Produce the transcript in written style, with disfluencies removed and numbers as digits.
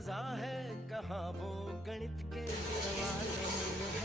मजा है, कहाँ वो गणित के सवालों में है।